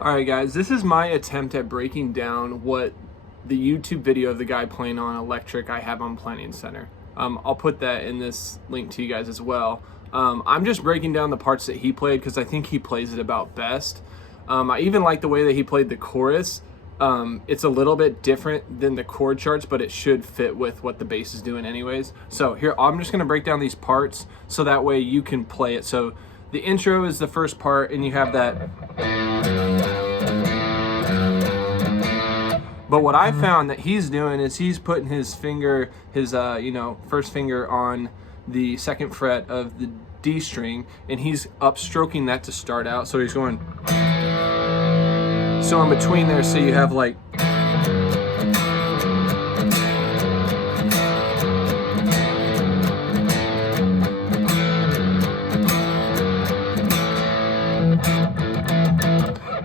Alright guys, this is my attempt at breaking down what the YouTube video of the guy playing on electric I have on Planning Center. I'll put that in this link to you guys as well. I'm just breaking down the parts that he played because I think he plays it about best. I even like the way that he played the chorus. It's a little bit different than the chord charts, but it should fit with what the bass is doing anyways. So here, I'm just going to break down these parts so that way you can play it. So the intro is the first part and you have that. But what I found that he's doing is he's putting his finger, his first finger on the second fret of the D string, and he's upstroking that to start out. So he's going. So in between there, so you have like.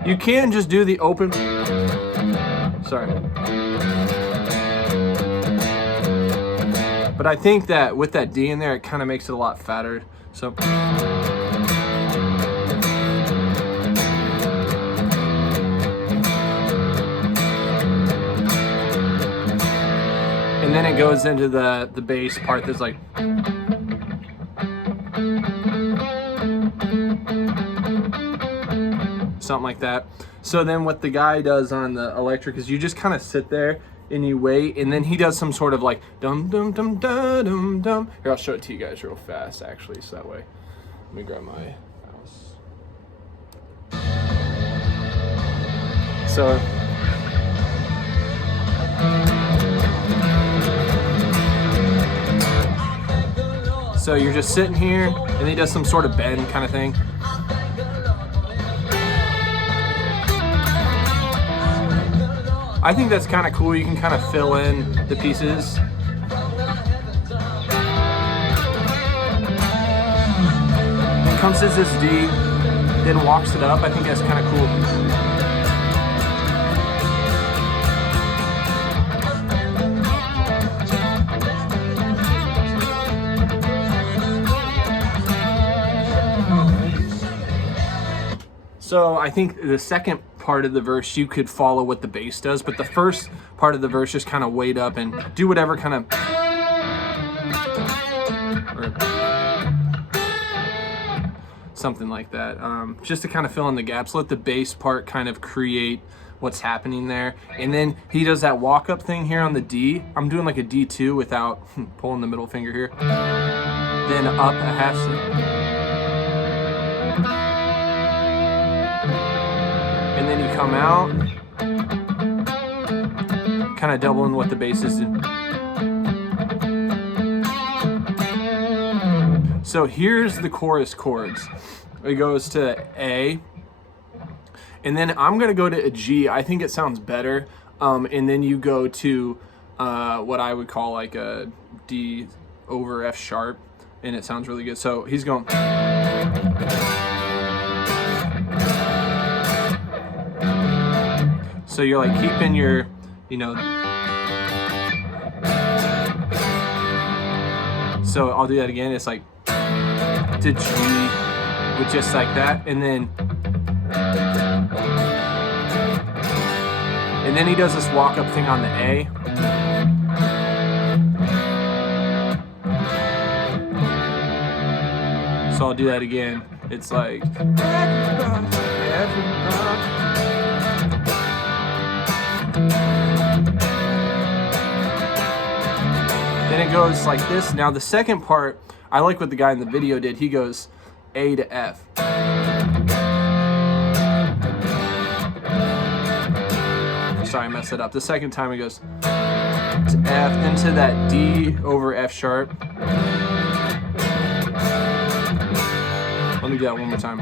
You can just do the open. Sorry. But I think that with that D in there, it kind of makes it a lot fatter. So. And then it goes into the bass part that's like. Something like that. So then what the guy does on the electric is you just kind of sit there and you wait, and then he does some sort of like dum dum dum dum dum dum. Here, I'll show it to you guys real fast actually, so that way. Let me grab my mouse. So you're just sitting here and he does some sort of bend kind of thing. I think that's kind of cool. You can kind of fill in the pieces. Comes as this D, then walks it up. I think that's kind of cool. So I think the second part of the verse you could follow what the bass does, but the first part of the verse just kind of wait up and do whatever kind of or something like that, just to kind of fill in the gaps, let the bass part kind of create what's happening there. And then he does that walk up thing here on the D. I'm doing like a D2 without pulling the middle finger here, then up a half step. And then you come out, kind of doubling what the bass is doing. So here's the chorus chords. It goes to A, and then I'm gonna go to a G. I think it sounds better. And then you go to what I would call like a D over F sharp, and it sounds really good. So he's going. So you're like keeping your, so I'll do that again. It's like to G with just like that. And then he does this walk up thing on the A. So I'll do that again. It's like, everybody. Then it goes like this. Now the second part, I like what the guy in the video did. He goes A to F. Sorry, I messed it up. The second time it goes to F, into that D over F sharp. Let me do that one more time.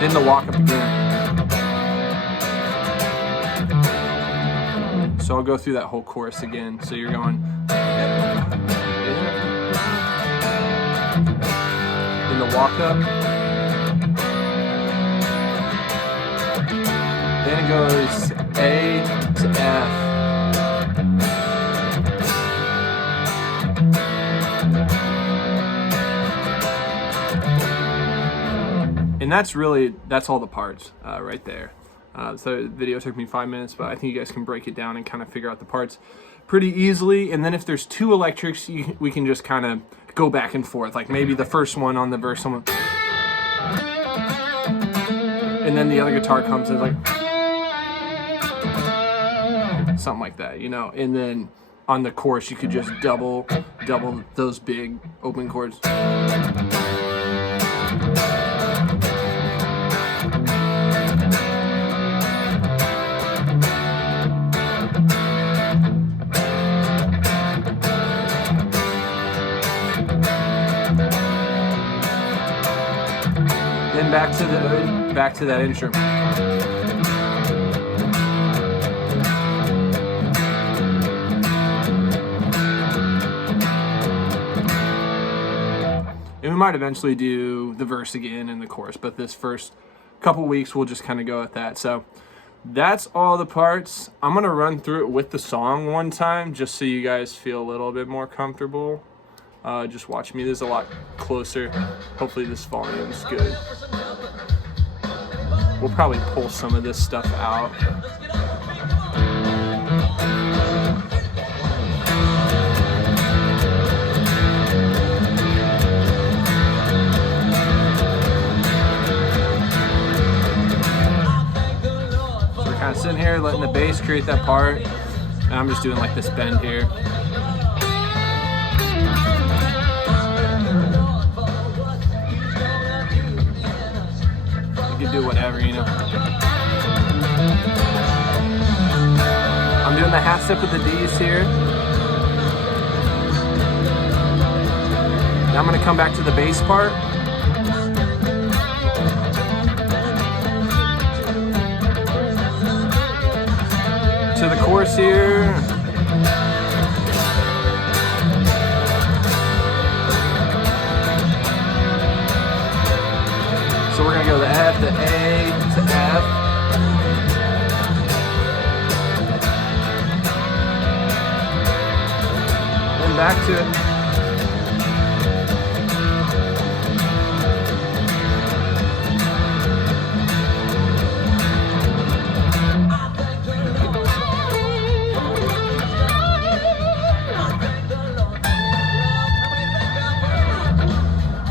Then the walk up again. So I'll go through that whole chorus again. So you're going. Then the walk up. Then it goes A to F. And that's all the parts right there. So the video took me 5 minutes, but I think you guys can break it down and kind of figure out the parts pretty easily. And then if there's two electrics, we can just kind of go back and forth. Like maybe the first one on the verse, someone, and then the other guitar comes in like something like that, you know. And then on the chorus, you could just double those big open chords. Then back to that intro. And we might eventually do the verse again and the chorus, but this first couple weeks we'll just kind of go at that. So that's all the parts. I'm gonna run through it with the song one time just so you guys feel a little bit more comfortable. Just watch me. This is a lot closer. Hopefully this volume's good. We'll probably pull some of this stuff out. So we're kind of sitting here letting the bass create that part. And I'm just doing like this bend here. Do whatever, you know. I'm doing the half step with the D's here. Now I'm going to come back to the bass part. To the chorus here. So we're going to go the F, the A, to F. Then back to it.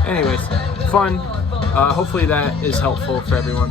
Anyways, fun. Hopefully that is helpful for everyone.